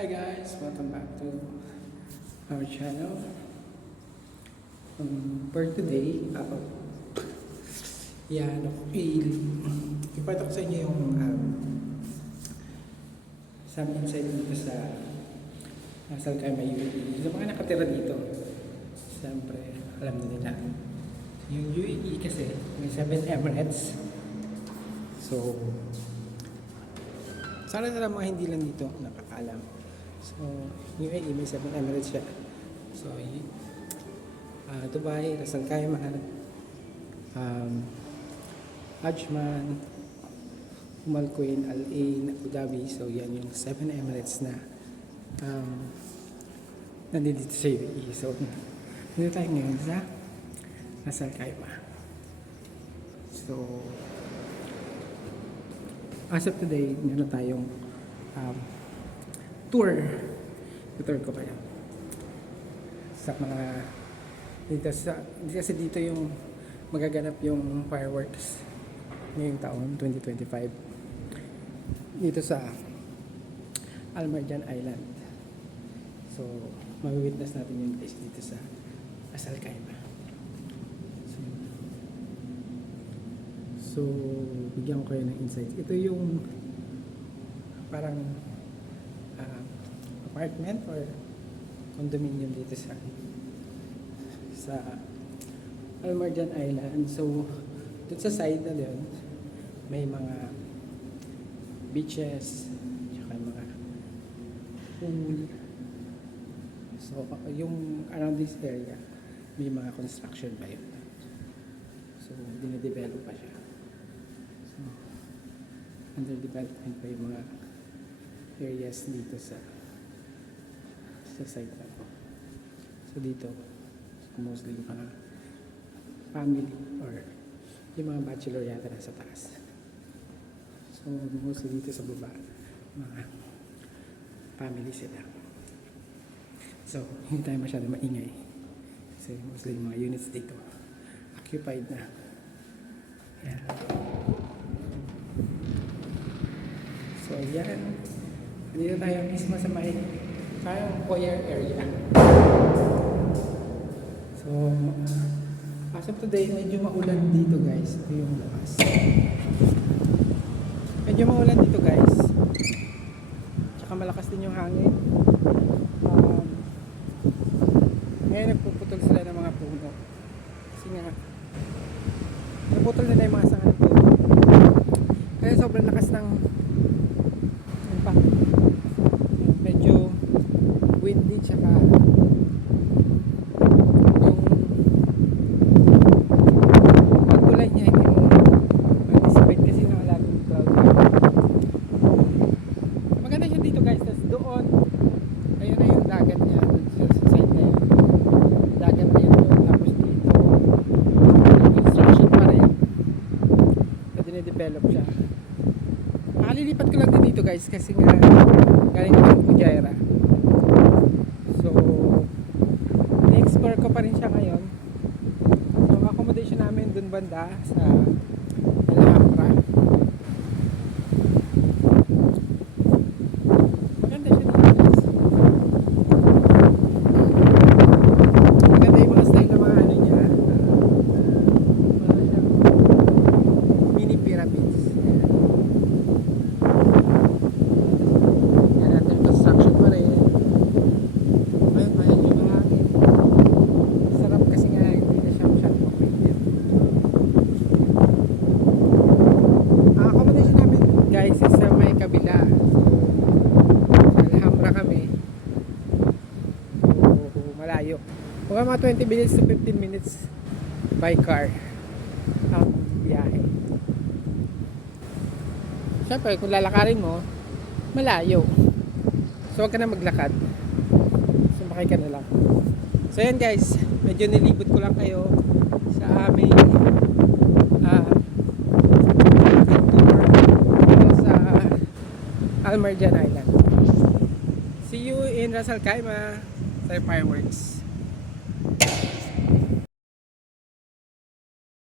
Hi guys, welcome back to our channel. For today, ipapakita ko sa inyo yung some insight dito sa Salcayma UAE. Sa mga nakatira dito, siyempre alam na nila. Yung UAE kasi may 7 Emirates. So, sana lang mga hindi lang dito nakakaalam. So, UAE may 7 Emirates siya. So, Dubai, Ras Al Khaimah, Ajman, Al Quwain, Al Ain, Abu Dhabi. So, yan yung 7 Emirates na nandito sa UAE. So, dito tayo ngayon sa Ras Al Khaimah. So, as of today, meron tayong tour. Tour ko kayo sa mga kasi dito yung magaganap yung fireworks ngayong taon 2025 dito sa Al Marjan Island. So mawitness natin yung place dito sa Ras Al Khaimah. So bigyan ko kayo ng insights. Ito yung parang apartment or condominium dito sa Al Marjan Island. So dito sa side na yun may mga beaches tsaka mga pool. So yung around this area may mga construction pa yun. So dinidevelop pa siya. So under development pa yung mga areas dito sa site na to. So dito mostly yung mga family or yung mga bachelor yata nasa taas. So mostly dito sa baba mga family sila. So hindi tayo masyado maingay kasi mostly yung mga units dito occupied na. Yan. So yan, dito tayo mismo sa may parang foyer area. So as of today, medyo maulan dito guys. Ito yung labas. Medyo maulan dito guys. Tsaka malakas din yung hangin. Ngayon nagpuputol sila ng mga puno. Kasi nga naputol nila yung mga sanga ng puno. Kaya sobrang lakas ng impact. Medyo windy tsaka yung pagkulay niya hindi mo anticipate kasi na laging cloudy. Maganda siya dito guys. Tapos doon ayun na yung dagat niya sa side na yun. Dagat na yun doon. Tapos dito construction pa rin na dinidevelop siya. Makalilipat ko lang din dito guys kasi nga galing ako ng Fujairah. So i-explore ko pa rin siya ngayon. So ang accommodation namin dun banda sa Alhambra. Maganda siya dito guys. Maganda yung mga style ng mga ano niya. Mga siyang mini pyramids. Guys, sa may kabila. Sa Alhambra kami. So, malayo. Mga 20 minutes to 15 minutes by car ang biyahe. Siyempre, kung lalakarin mo, malayo. So, huwag ka na maglakad. Sumakay ka na lang. So, yan guys. Medyo nilibot ko lang kayo sa aming Al Marjan Island. See you in Ras Al Khaimah sa fireworks.